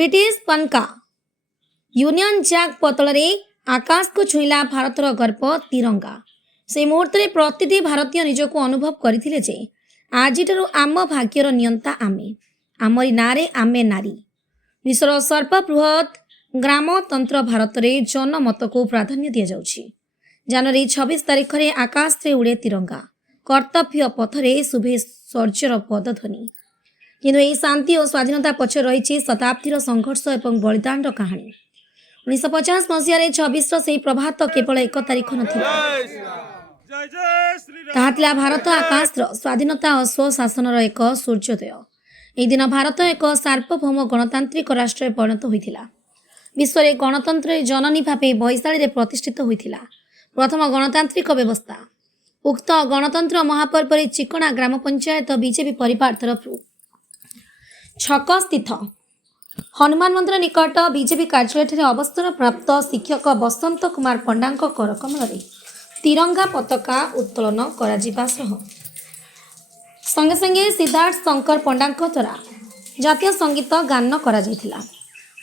British पनका union Jack पतल आकाश को छुईला भारतर गर्व तिरंगा। से मुहूर्त में प्रतिटी भारतीय निजक अनुभव करते जे आज आम भाग्यर नियंता आमे आमरी नारे आमे नारी। विश्वर सर्वबृहत ग्रामतंत्र भारत में जनमत को प्राधान्य दि जाउछि। जनवरी 26 तारिख में आकाश में उड़े तिरंगा, कर्तव्य पथरे शुभे शौर्यर पदध्वनि। किंतु यही शांति और स्वाधीनता पक्ष रही शताब्दीर संघर्ष और बलिदान कहानी। 1950 मसीह 26 से प्रभात केवल एक तारिख नथिला, ताहा भारत आकाश स्वाधीनता और स्वशासन एक सूर्योदय। यह दिन भारत एक सार्वभौम गणतांत्रिक राष्ट्र परिणत होता। विश्व में गणतंत्र जननी भाव वैशाली प्रतिष्ठित होता प्रथम गणतांत्रिक व्यवस्था। उक्त गणतंत्र महापर्व चिकणा ग्राम पंचायत बीजेपी परिवार तरफ छक स्थित हनुमान मंदिर निकट बीजेपी कार्यालय अवस्थान प्राप्त शिक्षक बसंत कुमार पंडा करकमल तिरंगा पताका उत्तोलन करा संगे संगे सिद्धार्थ शंकर पंडा द्वारा जातीय संगीत गान करा जायथिला।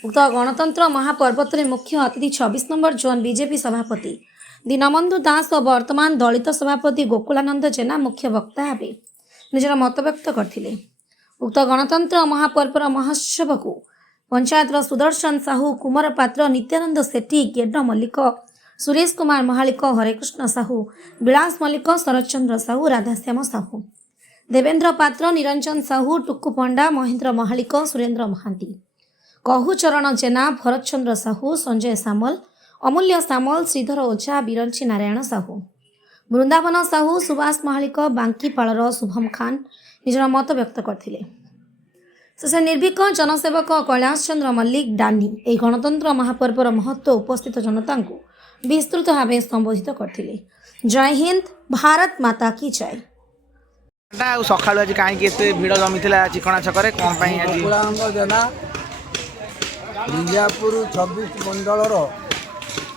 उक्त गणतंत्र महापर्व मुख्य अतिथि 26 नंबर जोन बीजेपी सभापति दीनबंधु दास और वर्तमान दलित सभापति गोकुलानंद जेना मुख्य वक्ता भाव निजर मत व्यक्त करथिले। उक्त गणतंत्र महापर्वर महोत्सव को पंचायत सुदर्शन साहू, कुमार पात्र, नित्यानंद सेठी, गेड मल्लिक, सुरेश कुमार महालिक, हरेकृष्ण साहू, विलास मल्लिक, शरदचंद्र साहू, राधाश्याम साहू, देवेंद्र पात्र, निरंजन साहू, टुकु पंडा, महेंद्र महालिक, सुरेंद्र महांती, कहूचरण जेना, भरतचंद्र साहू, संजय सामल, अमूल्य सामल, श्रीधर ओझा, बिरंची नारायण साहू, बृंदावन साहू, सुभाष महालिक, बांकीपालर शुभम खान निजर मत व्यक्त करथिले। से निर्भीक जनसेवक कैलाश चंद्र मल्लिक डानी ए गणतंत्र महापर्वर महत्व उपस्थित जनता को विस्तृत भाव संबोधित करथिले। जय हिंद, भारत माता की जय। सका आज कहीं भिड़ जमी चिकणा छक जेना विंजापुर 26 मंडल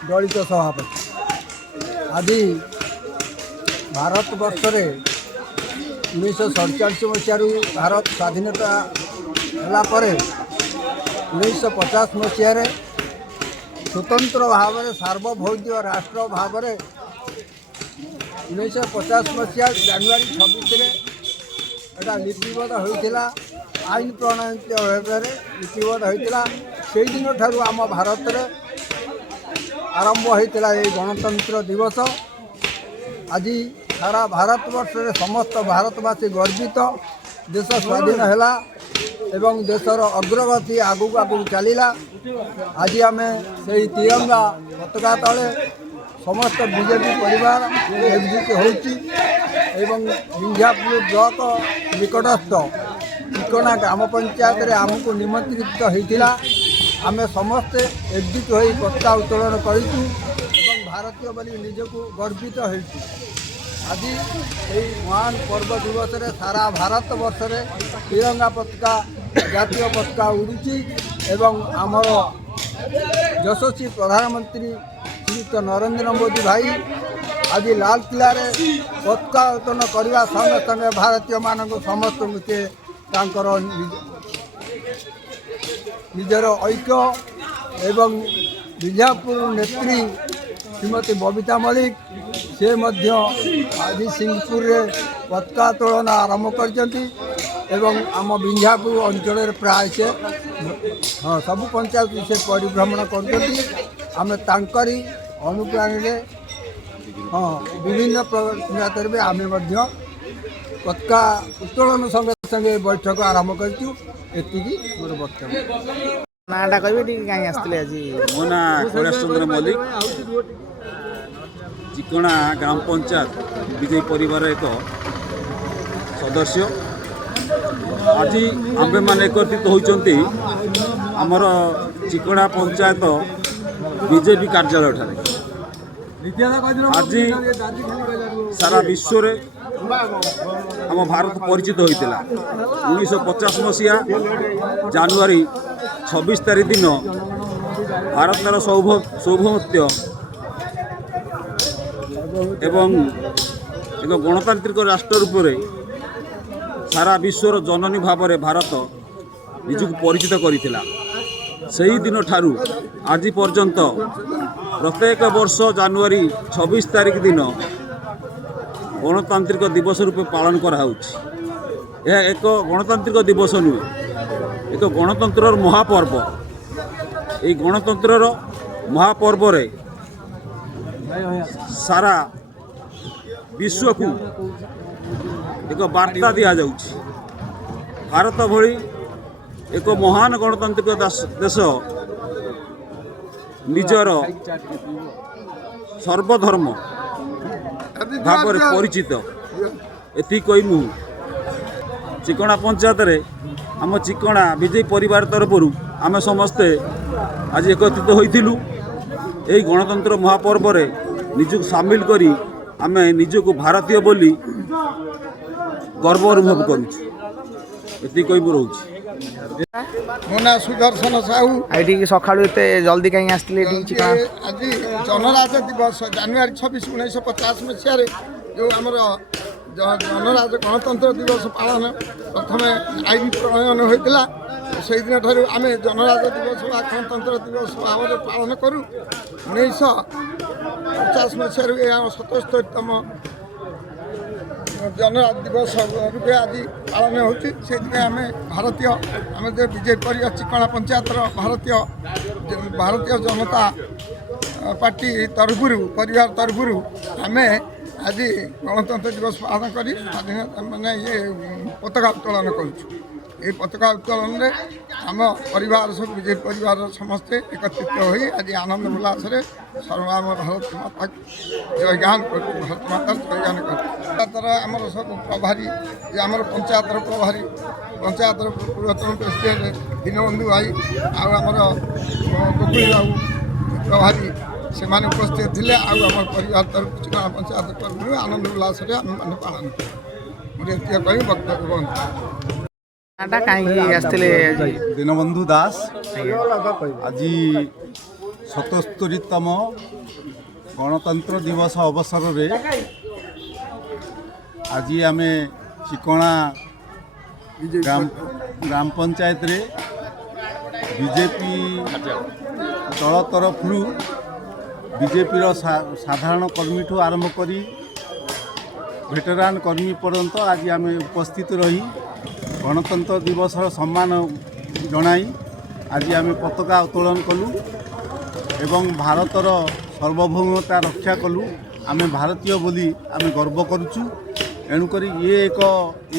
दलित सभापति आज भारत वर्ष 1947 मसीह भारत स्वाधीनता है 1950 मसीह स्वतंत्र भाव में सार्वभौम राष्ट्र भाव में 1950 मसीहा जानुरी 26 एटा लिपिबद्ध होता आईन प्रणयन भाव लिपिबद्ध होता से दिन ठारू आम भारत में आरंभ होता ये गणतंत्र दिवस। आज सारा भारत वर्ष में समस्त भारतवासी गर्वित देश स्वाधीन है एवं देशर अग्रगति आगू आगू चलला। आज आम से तिरंगा पताका तले समस्त बीजेपी परिवार एकजुट होती विंजापुर ब्लॉक निकटस्थ चिकणा ग्राम पंचायत रे आमको निमंत्रित होता। आम समस्ते एकजुट हो पताका उत्तोलन करूँ भारतीय बोली निजको गर्वित होती। आज यही महान पर्व दिवस रे सारा भारत वर्ष में तिरंगा पताका जातीय पताका उड़ुची एवं आमर यशस्वी प्रधानमंत्री श्रीयुक्त नरेंद्र मोदी भाई आज लाल किला रे पताका उत्तोलन करने संगे संगे भारतीय मानक समस्त मुझे निजर ऐक्य एवं विंजापुर नेत्री श्रीमती बबीता मल्लिक से आज सिंहपुर पताका उत्तोलन आरंभ कर आम विंजापुर अंचल प्राय से हाँ सबु पंचायत से परिभ्रमण करम तांकरी अनुप्राणी हाँ विभिन्न पंचायत में आम पताका उत्तोलन संगे संगे बैठक आरंभ करूँ। मोर वक्तव्य नाटा कहे कहीं आसते आज मो ना कैलाश चंद्र मल्लिक चिकणा ग्राम पंचायत बीजेपी परिवार एक सदस्य। आज आम्भे मान एकत्रित होती आमर चिकणा पंचायत बीजेपी कार्यालय ठारे। आज सारा विश्व रे आम भारत परिचित होता 1950 मसीहा जानुरी 26 तारीख दिन भारतर सार्वभौमत्व एवं एक गणतांत्रिक राष्ट्र रूप में सारा विश्वर जननी भाव में भारत निजक परिचित करथिला। ସେହି ଦିନ ଠାରୁ ଆଜି ପର୍ଯ୍ୟନ୍ତ ପ୍ରତ୍ୟେକ ବର୍ଷ ଜାନୁଆରୀ 26 ତାରିଖ ଦିନ ଗଣତାନ୍ତ୍ରିକ ଦିବସ ରୂପେ ପାଳନ କରାହେଉଛି। ଏହା ଏକ ଗଣତାନ୍ତ୍ରିକ ଦିବସ ନୁହେଁ, ଏକ ଗଣତନ୍ତ୍ରର ମହାପର୍ବ। ଏହି ଗଣତନ୍ତ୍ରର ମହାପର୍ବରେ ସାରା ବିଶ୍ୱକୁ ଏକ ବାର୍ତ୍ତା ଦିଆଯାଉଛି। ଭାରତ ଭଳି ଏକ ମହାନ ଗଣତାନ୍ତ୍ରିକ ଦେଶ ନିଜର ସର୍ବଧର୍ମ ଭାବରେ ପରିଚିତ। ଏତିକି କହି ମୁଁ ଚିକଣା ପଞ୍ଚାୟତରେ ଆମ ଚିକଣା ବିଜେପି ପରିବାର ତରଫରୁ ଆମେ ସମସ୍ତେ ଆଜି ଏକତ୍ରିତ ହୋଇଥିଲୁ। ଏହି ଗଣତନ୍ତ୍ର ମହାପର୍ବରେ ନିଜକୁ ସାମିଲ କରି ଆମେ ନିଜକୁ ଭାରତୀୟ ବୋଲି ଗର୍ବ ଅନୁଭବ କରୁଛୁ। ଏତିକି କହି ମୁଁ ରହୁଛି। ମୋ ନାଁ ସୁଦର୍ଶନ ସାହୁ। ଏଠିକି ସକାଳୁ ଏତେ ଜଲ୍ଦି କାହିଁକି ଆସିଥିଲେ ଏଠିକି ଚିକଣା? ଆଜି ଜନରାଜ ଦିବସ ଜାନୁଆରୀ 26, 1950 ମସିହାରେ ଯେଉଁ ଆମର ଜନରାଜ ଗଣତନ୍ତ୍ର ଦିବସ ପାଳନ ପ୍ରଥମେ ଆଇନ ପ୍ରଣୟନ ହୋଇଥିଲା। ସେଇଦିନ ଠାରୁ ଆମେ ଜନରାଜ ଦିବସ ବା ଗଣତନ୍ତ୍ର ଦିବସ ଭାବରେ ପାଳନ କରୁ। 1950 ମସିହାରୁ ଏହା 77ତମ ଜନରାଜ ଦିବସ ରୂପେ ଆଜି ପାଳନ ହେଉଛି। ସେଇଥିପାଇଁ ଆମେ ଭାରତୀୟ, ଆମେ ଯେ ବିଜେପି ପରିବାର ଚିକଣା ପଞ୍ଚାୟତର ଭାରତୀୟ ଜନତା ପାର୍ଟି ତରଫରୁ ପରିବାର ତରଫରୁ ଆମେ ଆଜି ଗଣତନ୍ତ୍ର ଦିବସ ପାଳନ କରି ସ୍ୱାଧୀନତା ପତାକା ଉତ୍ତୋଳନ କରୁଛୁ। এই পতাকা উত্তোলনে ଆମ ପରିବାର ସବୁ ବିଜେପି ପରିବାରର ସମସ୍ତେ ଏକତ୍ରିତ ହୋଇ ଆଜି ଆନନ୍ଦ ଉଲ୍ଲାସରେ ସର୍ବାମ ଭାରତ ମାତା ଜୟଗାନ କରୁଛୁ। ଭାରତ ମାତାର ଜୟଗାନ କରୁଛୁ। ପଞ୍ଚାୟତର ଆମର ସବୁ ପ୍ରଭାରୀ, ଯେ ଆମର ପଞ୍ଚାୟତର ପ୍ରଭାରୀ, ପଞ୍ଚାୟତର ପୂର୍ବତନ ପ୍ରେସିଡେଣ୍ଟ ଦୀନବନ୍ଧୁ ଭାଇ ଆଉ ଆମର ଗୋକୁଳି ବାବୁ ପ୍ରଭାରୀ ସେମାନେ ଉପସ୍ଥିତ ଥିଲେ। ଆଉ ଆମର ପରିବାର ତରଫରୁ ଚିକଣା ପଞ୍ଚାୟତ ତରଫରୁ ଆନନ୍ଦ ଉଲ୍ଲାସରେ ଆମେମାନେ ପାଳନ କରୁ। ମୁଁ ଏତିକି କହି ବକ୍ତବ୍ୟ ବନ୍ଦ। କାହିଁକି ଆସିଥିଲେ? ଦୀନବନ୍ଧୁ ଦାସ ଆଜି 77ତମ ଗଣତନ୍ତ୍ର ଦିବସ ଅବସରରେ ଆଜି ଆମେ ଚିକଣା ଗ୍ରାମ ପଞ୍ଚାୟତରେ ବିଜେପି ଦଳ ତରଫରୁ ବିଜେପିର ସାଧାରଣ କର୍ମୀଠୁ ଆରମ୍ଭ କରି ଭେଟରାନ୍ କର୍ମୀ ପର୍ଯ୍ୟନ୍ତ ଆଜି ଆମେ ଉପସ୍ଥିତ ରହି ଗଣତନ୍ତ୍ର ଦିବସର ସମ୍ମାନ ଜଣାଇ ଆଜି ଆମେ ପତାକା ଉତ୍ତୋଳନ କଲୁ ଏବଂ ଭାରତର ସାର୍ବଭୌମତା ରକ୍ଷା କଲୁ। ଆମେ ଭାରତୀୟ ବୋଲି ଆମେ ଗର୍ବ କରୁଛୁ। ଏଣୁକରି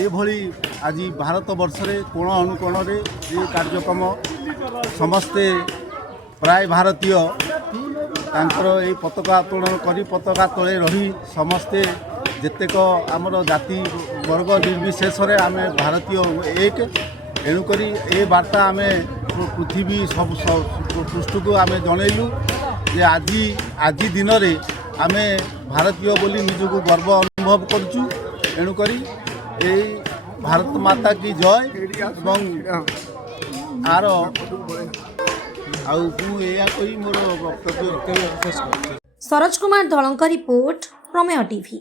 ଏଭଳି ଆଜି ଭାରତ ବର୍ଷରେ କୋଣ ଅନୁକୋଣରେ ଏ କାର୍ଯ୍ୟକ୍ରମ ସମସ୍ତେ ପ୍ରାୟ ଭାରତୀୟ ତାଙ୍କର ଏହି ପତାକା ଉତ୍ତୋଳନ କରି ପତାକା ତଳେ ରହି ସମସ୍ତେ ଯେତେକ ଆମର ଜାତି ବର୍ଗ ନିର୍ବିଶେଷରେ ଆମେ ଭାରତୀୟ ଏକ। ଏଣୁକରି ଏ ବାର୍ତ୍ତା ଆମେ ପୃଥିବୀ ସବୁ ପୃଷ୍ଠକୁ ଆମେ ଜଣେଇଲୁ ଯେ ଆଜି ଦିନରେ ଆମେ ଭାରତୀୟ ବୋଲି ନିଜକୁ ଗର୍ବ ଅନୁଭବ କରୁଛୁ। ଏଣୁକରି ଏଇ ଭାରତ ମାତା କି ଜୟ ଏବଂ ଆର ଆଉ ମୁଁ ଏହା କହି ମୋର ବକ୍ତବ୍ୟ ଶେଷ କରୁଛି। ସରୋଜ କୁମାର ଧଳଙ୍କ ରିପୋର୍ଟ, ପ୍ରମେୟ ଟିଭି।